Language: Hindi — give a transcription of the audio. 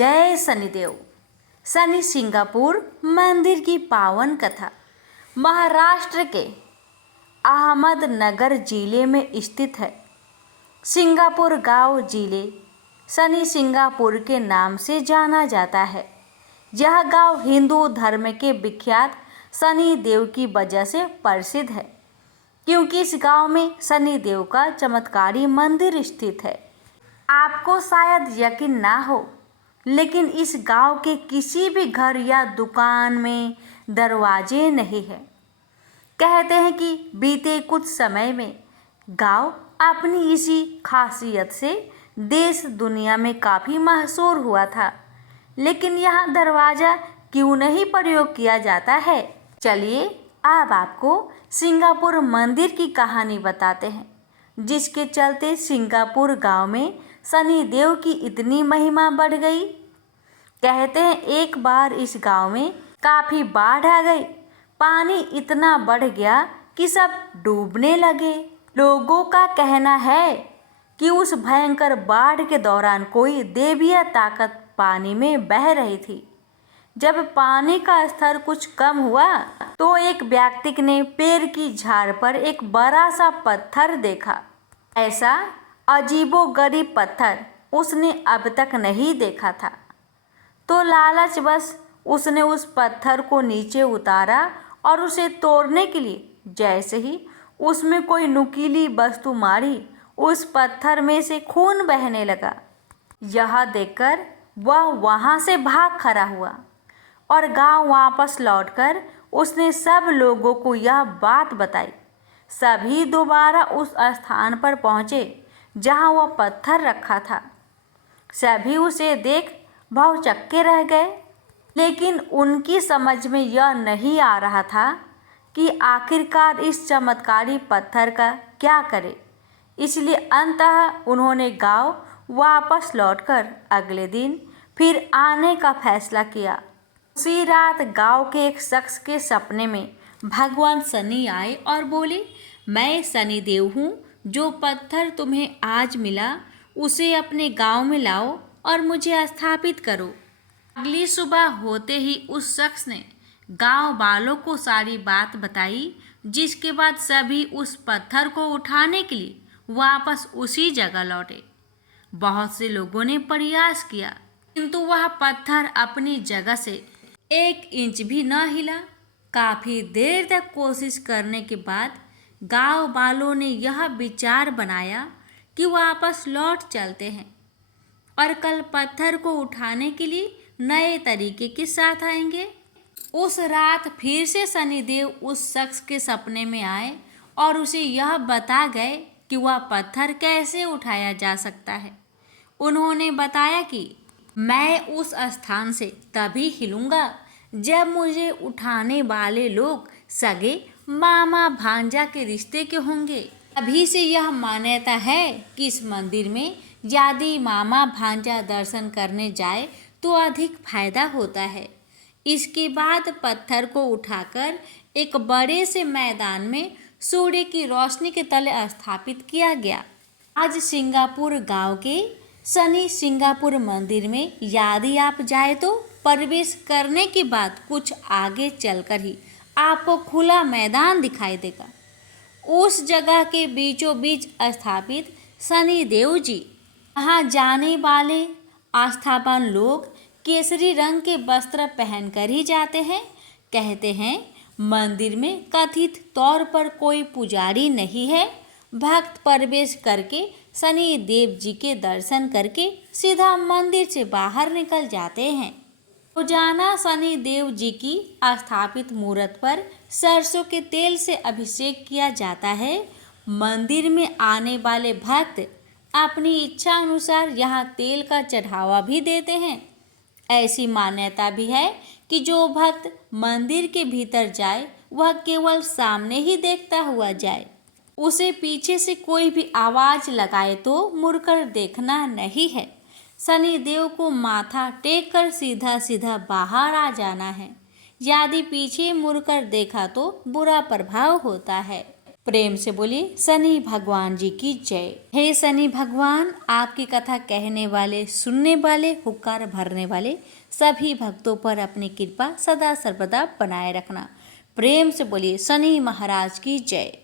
जय शनिदेव। शनि सिंगापुर मंदिर की पावन कथा महाराष्ट्र के अहमदनगर जिले में स्थित है। सिंगापुर गांव जिले शनि सिंगापुर के नाम से जाना जाता है। यह गांव हिंदू धर्म के विख्यात शनि देव की वजह से प्रसिद्ध है, क्योंकि इस गांव में शनि देव का चमत्कारी मंदिर स्थित है। आपको शायद यकीन ना हो, लेकिन इस गांव के किसी भी घर या दुकान में दरवाजे नहीं हैं। कहते हैं कि बीते कुछ समय में गांव अपनी इसी खासियत से देश दुनिया में काफ़ी मशहूर हुआ था। लेकिन यहाँ दरवाज़ा क्यों नहीं प्रयोग किया जाता है? चलिए अब आपको सिंगापुर मंदिर की कहानी बताते हैं, जिसके चलते सिंगापुर गांव में शनि देव की इतनी महिमा बढ़ गई। कहते हैं एक बार इस गांव में काफ़ी बाढ़ आ गई। पानी इतना बढ़ गया कि सब डूबने लगे। लोगों का कहना है कि उस भयंकर बाढ़ के दौरान कोई दैवीय ताकत पानी में बह रही थी। जब पानी का स्तर कुछ कम हुआ तो एक व्यक्ति ने पेड़ की झाड़ पर एक बड़ा सा पत्थर देखा। ऐसा अजीबोगरीब पत्थर उसने अब तक नहीं देखा था। तो लालचवश उसने उस पत्थर को नीचे उतारा और उसे तोड़ने के लिए जैसे ही उसमें कोई नुकीली वस्तु मारी, उस पत्थर में से खून बहने लगा। यह देखकर वह वहाँ से भाग खड़ा हुआ और गांव वापस लौटकर उसने सब लोगों को यह बात बताई। सभी दोबारा उस स्थान पर पहुँचे जहाँ वह पत्थर रखा था। सभी उसे देख भौचक्के रह गए, लेकिन उनकी समझ में यह नहीं आ रहा था कि आखिरकार इस चमत्कारी पत्थर का क्या करें। इसलिए अंततः उन्होंने गांव वापस लौटकर अगले दिन फिर आने का फैसला किया। उसी रात गांव के एक शख्स के सपने में भगवान शनि आए और बोले, मैं शनि देव हूँ, जो पत्थर तुम्हें आज मिला उसे अपने गांव में लाओ और मुझे स्थापित करो। अगली सुबह होते ही उस शख्स ने गांव वालों को सारी बात बताई, जिसके बाद सभी उस पत्थर को उठाने के लिए वापस उसी जगह लौटे। बहुत से लोगों ने प्रयास किया, किंतु वह पत्थर अपनी जगह से 1 इंच भी न हिला। काफ़ी देर तक कोशिश करने के बाद गांव वालों ने यह विचार बनाया कि वापस लौट चलते हैं और कल पत्थर को उठाने के लिए नए तरीके के साथ आएंगे। उस रात फिर से शनिदेव उस शख्स के सपने में आए और उसे यह बता गए कि वह पत्थर कैसे उठाया जा सकता है। उन्होंने बताया कि मैं उस स्थान से तभी हिलूंगा जब मुझे उठाने वाले लोग सगे मामा भांजा के रिश्ते के होंगे। अभी से यह मान्यता है कि इस मंदिर में यदि मामा भांजा दर्शन करने जाए तो अधिक फायदा होता है। इसके बाद पत्थर को उठाकर एक बड़े से मैदान में सूर्य की रोशनी के तले स्थापित किया गया। आज सिंगापुर गांव के शनि सिंगापुर मंदिर में यदि आप जाए तो प्रवेश करने के बाद कुछ आगे चलकर ही आपको खुला मैदान दिखाई देगा। उस जगह के बीचों बीच स्थापित शनि देव जी, वहाँ जाने वाले आस्थावान लोग केसरी रंग के वस्त्र पहनकर ही जाते हैं। कहते हैं मंदिर में कथित तौर पर कोई पुजारी नहीं है। भक्त प्रवेश करके शनि देव जी के दर्शन करके सीधा मंदिर से बाहर निकल जाते हैं। रोजाना शनि देव जी की स्थापित मूर्त पर सरसों के तेल से अभिषेक किया जाता है। मंदिर में आने वाले भक्त अपनी इच्छा अनुसार यहाँ तेल का चढ़ावा भी देते हैं। ऐसी मान्यता भी है कि जो भक्त मंदिर के भीतर जाए वह केवल सामने ही देखता हुआ जाए। उसे पीछे से कोई भी आवाज़ लगाए तो मुड़कर देखना नहीं है। शनि देव को माथा टेक कर सीधा सीधा बाहर आ जाना है। यदि पीछे मुड़कर देखा तो बुरा प्रभाव होता है। प्रेम से बोलिए शनि भगवान जी की जय। हे शनि भगवान, आपकी कथा कहने वाले, सुनने वाले, हुक्कार भरने वाले सभी भक्तों पर अपनी कृपा सदा सर्वदा बनाए रखना। प्रेम से बोलिए शनि महाराज की जय।